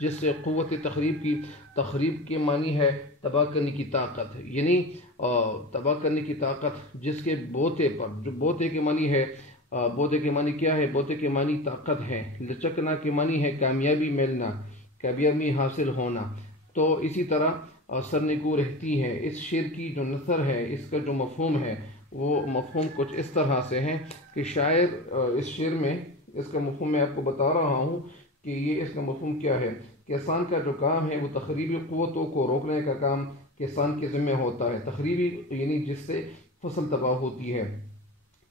جس سے قوت تخریب کے معنی ہے تباہ کرنے کی طاقت، یعنی تباہ کرنے کی طاقت جس کے بوتے پر، جو بوتے کے معنی ہے، بوتے کے معنی کیا ہے؟ بوتے کے معنی طاقت ہے، لچکنا کے معنی ہے کامیابی ملنا، کامیابی حاصل ہونا۔ تو اسی طرح سرنگو رہتی ہے۔ اس شعر کی جو نثر ہے، اس کا جو مفہوم ہے، وہ مفہوم کچھ اس طرح سے ہے کہ شاعر اس شعر میں اس کا مفہوم میں آپ کو بتا رہا ہوں کہ یہ اس کا مفہوم کیا ہے۔ کسان کا جو کام ہے وہ تخریبی قوتوں کو روکنے کا کام کسان کے ذمہ ہوتا ہے۔ تخریبی یعنی جس سے فصل تباہ ہوتی ہے۔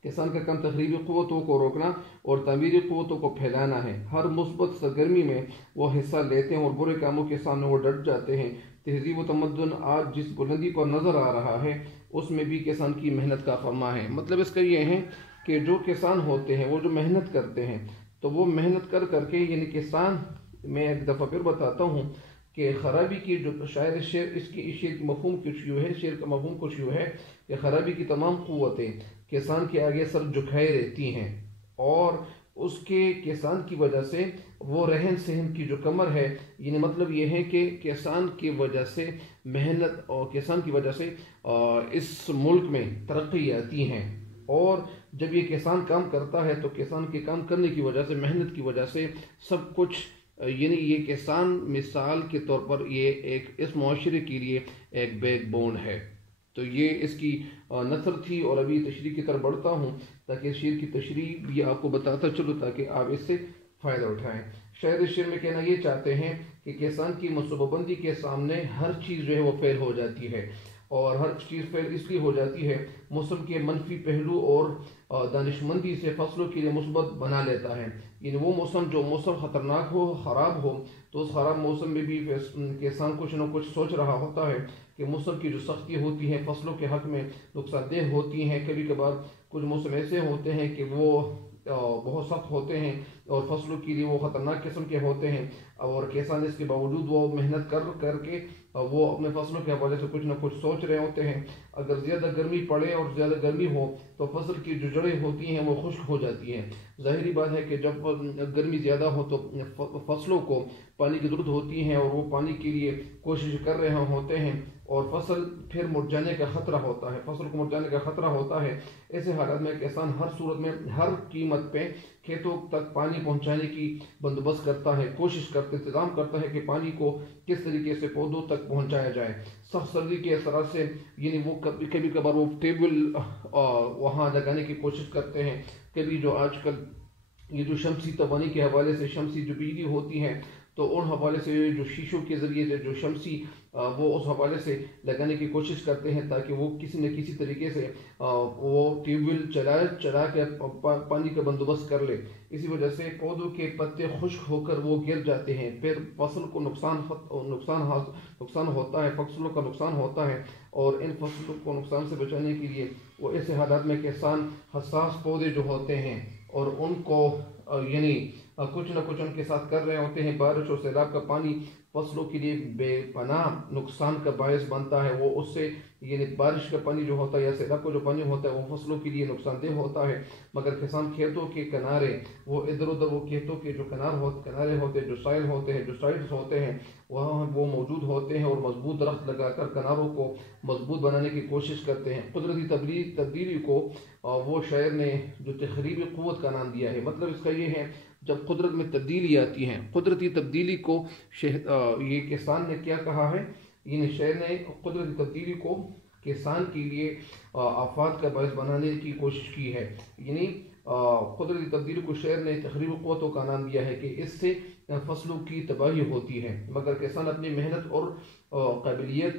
کسان کا کام تخریبی قوتوں کو روکنا اور تعمیری قوتوں کو پھیلانا ہے۔ ہر مثبت سرگرمی میں وہ حصہ لیتے ہیں اور برے کاموں کے سامنے وہ ڈٹ جاتے ہیں۔ تہذیب و تمدن آج جس بلندی پر نظر آ رہا ہے اس میں بھی کسان کی محنت کا فرما ہے۔ مطلب اس کا یہ ہے کہ جو کسان ہوتے ہیں وہ جو محنت کرتے ہیں تو وہ محنت کر کے، یعنی کسان، میں ایک دفعہ پھر بتاتا ہوں کہ خرابی کی جو شاعر شعر اس شعر کی مفہوم کچھ یوں ہے، شعر کا مفہوم کچھ یوں ہے کہ خرابی کی تمام قوتیں کسان کے آگے سر جھکائے رہتی ہیں، اور اس کے کسان کی وجہ سے وہ رہن سہن کی جو کمر ہے، یعنی مطلب یہ ہے کہ کسان کی وجہ سے محنت اور کسان کی وجہ سے اس ملک میں ترقی آتی ہیں۔ اور جب یہ کسان کام کرتا ہے تو کسان کے کام کرنے کی وجہ سے، محنت کی وجہ سے سب کچھ، یعنی یہ کسان مثال کے طور پر یہ ایک اس معاشرے کے لیے ایک بیک بون ہے۔ تو یہ اس کی نثر تھی، اور ابھی تشریح کی طرف بڑھتا ہوں تاکہ شعر کی تشریح بھی آپ کو بتاتا چلو تاکہ آپ اس سے فائدہ اٹھائیں۔ شاعر اس شعر میں کہنا یہ چاہتے ہیں کہ کسان کی منصوبہ بندی کے سامنے ہر چیز جو ہے وہ فیل ہو جاتی ہے، اور ہر چیز فیل اس لیے ہو جاتی ہے موسم کے منفی پہلو اور دانشمندی سے فصلوں کے لیے مثبت بنا لیتا ہے۔ یعنی وہ موسم خطرناک ہو، خراب ہو، تو اس خراب موسم میں بھی کسان کچھ نہ کچھ سوچ رہا ہوتا ہے کہ موسم کی جو سختی ہوتی ہے فصلوں کے حق میں نقصان دہ ہوتی ہیں۔ کبھی کبھار کچھ موسم ایسے ہوتے ہیں کہ وہ بہت سخت ہوتے ہیں اور فصلوں کے لیے وہ خطرناک قسم کے ہوتے ہیں، اور کسان اس کے باوجود وہ محنت کر کے وہ اپنے فصلوں کے حوالے سے کچھ نہ کچھ سوچ رہے ہوتے ہیں۔ اگر زیادہ گرمی پڑے اور زیادہ گرمی ہو تو فصل کی جو جڑیں ہوتی ہیں وہ خشک ہو جاتی ہیں۔ ظاہری بات ہے کہ جب گرمی زیادہ ہو تو فصلوں کو پانی کی ضرورت ہوتی ہے، اور وہ پانی کے لیے کوشش کر رہے ہوتے ہیں، اور فصل پھر مرجھانے کا خطرہ ہوتا ہے، فصل کو مرجھانے کا خطرہ ہوتا ہے۔ ایسے حالات میں کسان ہر صورت میں، ہر قیمت پہ کھیتوں تک پانی پہنچانے کی بندوبست کرتا ہے، کوشش کرتا، انتظام کرتا ہے کہ پانی کو کس طریقے سے پودوں تک پہنچایا جائے۔ سخت سردی کے اثرات سے، یعنی وہ کبھی کبھار وہ ٹیبل وہاں لگانے کی کوشش کرتے ہیں، کبھی جو آج کل یہ جو شمسی توانائی کے حوالے سے شمسی جو بجلی ہوتی ہے تو ان حوالے سے جو شیشوں کے ذریعے سے جو شمسی وہ اس حوالے سے لگانے کی کوشش کرتے ہیں تاکہ وہ کسی نہ کسی طریقے سے وہ ٹیوب ویل چلا کے پانی کا بندوبست کر لے۔ اسی وجہ سے پودوں کے پتے خشک ہو کر وہ گر جاتے ہیں، پھر فصل کو نقصان ہوتا ہے، فصلوں کا نقصان ہوتا ہے، اور ان فصلوں کو نقصان سے بچانے کے لیے وہ ایسے حالات میں کسان حساس پودے جو ہوتے ہیں اور ان کو یعنی کچھ نہ کچھ ان کے ساتھ کر رہے ہوتے ہیں۔ بارش اور سیلاب کا پانی فصلوں کے لیے بے پناہ نقصان کا باعث بنتا ہے، وہ اس سے یعنی بارش کا پانی جو ہوتا ہے یا سیلاب کا جو پانی ہوتا ہے وہ فصلوں کے لیے نقصان دہ ہوتا ہے، مگر کسان کھیتوں کے کنارے، وہ ادھر ادھر وہ کھیتوں کے جو کنارے ہوتے ہیں، جو سائل ہوتے ہیں، جو سائڈز ہوتے ہیں، وہاں وہ موجود ہوتے ہیں اور مضبوط درخت لگا کر کناروں کو مضبوط بنانے کی کوشش کرتے ہیں۔ قدرتی تبدیلی کو وہ شاعر نے جو تخریبی قوت کا نام دیا ہے۔ مطلب اس کا یہ ہے جب قدرت میں تبدیلی آتی ہیں، قدرتی تبدیلی کو یہ کسان نے کیا کہا ہے، یعنی شاعر نے قدرتی تبدیلی کو کسان کے لیے آفات کا باعث بنانے کی کوشش کی ہے۔ یعنی قدرتی تبدیلی کو شاعر نے تخریبی قوتوں کا نام دیا ہے کہ اس سے فصلوں کی تباہی ہوتی ہے، مگر کسان اپنی محنت اور قابلیت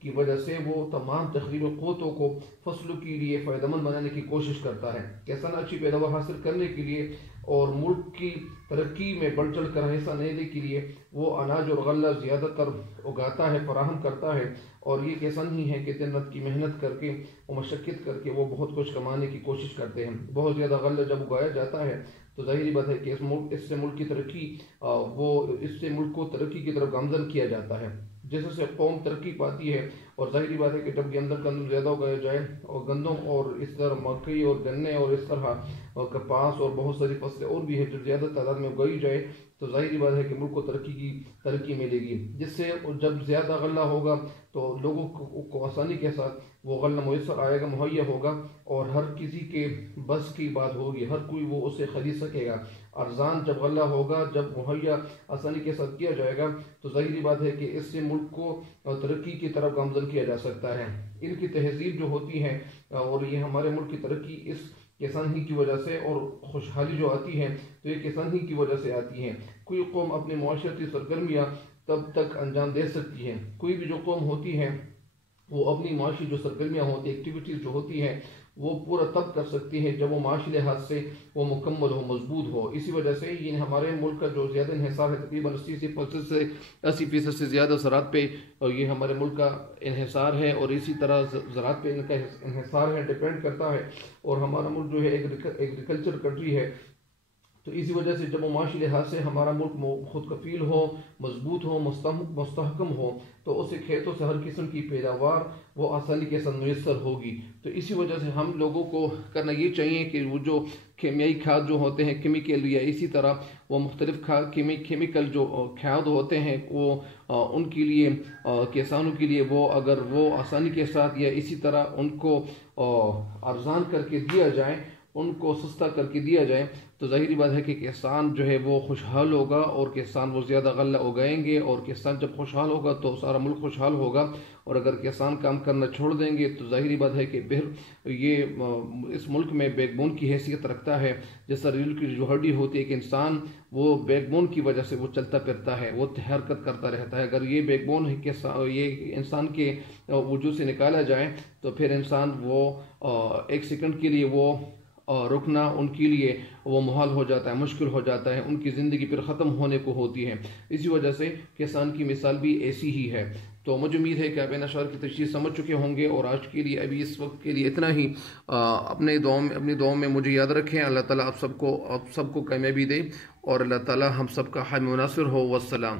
کی وجہ سے وہ تمام تخریبی قوتوں کو فصلوں کے لیے فائدہ مند بنانے کی کوشش کرتا ہے۔ کسان اچھی پیداوار حاصل کرنے کے لیے اور ملک کی ترقی میں بڑھ چڑھ کر حصہ لینے کے لیے وہ اناج اور غلہ زیادہ تر اگاتا ہے، فراہم کرتا ہے، اور یہ کسان ہی ہے کہ دن رات کی محنت کر کے اور مشقت کر کے وہ بہت کچھ کمانے کی کوشش کرتے ہیں۔ بہت زیادہ غلہ جب اگایا جاتا ہے تو ظاہری بات ہے کہ اس سے ملک کی ترقی اس سے ملک کو ترقی کی طرف گامزن کیا جاتا ہے، جس سے قوم ترقی پاتی ہے۔ اور ظاہری بات ہے کہ جب گندم زیادہ اگایا جائے اور گندم اور اس طرح مکئی اور گنے اور اس طرح کپاس اور بہت ساری فصلیں اور بھی ہے جو زیادہ تعداد میں اگائی جائے تو ظاہری بات ہے کہ ملک کو ترقی ملے گی، جس سے جب زیادہ غلہ ہوگا تو لوگوں کو آسانی کے ساتھ وہ غلہ میسر آئے گا، مہیا ہوگا، اور ہر کسی کے بس کی بات ہوگی، ہر کوئی وہ اسے خرید سکے گا۔ ارزان جب غلہ ہوگا، جب مہیا آسانی کے ساتھ کیا جائے گا، تو ظاہری بات ہے کہ اس سے ملک کو ترقی کی طرف گامزن کیا جا سکتا ہے۔ ان کی تہذیب جو ہوتی ہے اور یہ ہمارے ملک کی ترقی اس کسان ہی کی وجہ سے، اور خوشحالی جو آتی ہے تو یہ کسان ہی کی وجہ سے آتی ہے۔ کوئی قوم اپنی معاشرتی سرگرمیاں تب تک انجام دے سکتی ہے، کوئی بھی جو قوم ہوتی ہے وہ اپنی معاشی جو سرگرمیاں ہوتی ہیں، ایکٹیویٹیز جو ہوتی ہیں، وہ پورا تب کر سکتی ہے جب وہ معاشی لحاظ سے وہ مکمل ہو، مضبوط ہو۔ اسی وجہ سے یہ ہمارے ملک کا جو زیادہ انحصار ہے، تقریباً 80% سے زیادہ زراعت پہ یہ ہمارے ملک کا انحصار ہے، اور اسی طرح زراعت پہ ان کا انحصار ہے، ڈیپینڈ کرتا ہے، اور ہمارا ملک جو ہے ایگریکلچر کنٹری ہے۔ تو اسی وجہ سے جب وہ معاشی لحاظ سے ہمارا ملک خود کفیل ہو، مضبوط ہو، مستحکم ہو، تو اسے کھیتوں سے ہر قسم کی پیداوار وہ آسانی کے ساتھ میسر ہوگی۔ تو اسی وجہ سے ہم لوگوں کو کرنا یہ چاہیے کہ وہ جو کیمیائی کھاد جو ہوتے ہیں، کیمیکل، یا اسی طرح وہ مختلف کیمیکل جو کھاد ہوتے ہیں، وہ ان کے لیے کسانوں کے لیے اگر وہ آسانی کے ساتھ یا اسی طرح ان کو ارزان کر کے دیا جائے، ان کو سستا کر کے دیا جائے، تو ظاہری بات ہے کہ کسان جو ہے وہ خوشحال ہوگا، اور کسان وہ زیادہ غلہ اگائیں گے، اور کسان جب خوشحال ہوگا تو سارا ملک خوشحال ہوگا۔ اور اگر کسان کام کرنا چھوڑ دیں گے تو ظاہری بات ہے کہ یہ اس ملک میں بیک بون کی حیثیت رکھتا ہے، جیسا ریل کی جو ہڈی ہوتی ہے کہ انسان وہ بیک بون کی وجہ سے وہ چلتا پھرتا ہے، وہ حرکت کرتا رہتا ہے۔ اگر یہ بیک بون یہ انسان کے وجود سے نکالا جائے تو پھر انسان وہ ایک سیکنڈ کے لیے وہ رکنا ان کے لیے وہ محال ہو جاتا ہے، مشکل ہو جاتا ہے، ان کی زندگی پھر ختم ہونے کو ہوتی ہے۔ اسی وجہ سے کسان کی مثال بھی ایسی ہی ہے۔ تو مجھے امید ہے کہ آپ ان اشعار کی تشریح سمجھ چکے ہوں گے، اور آج کے لیے ابھی اس وقت کے لیے اتنا ہی۔ اپنی دعاؤں میں مجھے یاد رکھیں۔ اللہ تعالیٰ آپ سب کو کامیابی دے، اور اللہ تعالیٰ ہم سب کا حامی و ناصر ہو۔ والسلام۔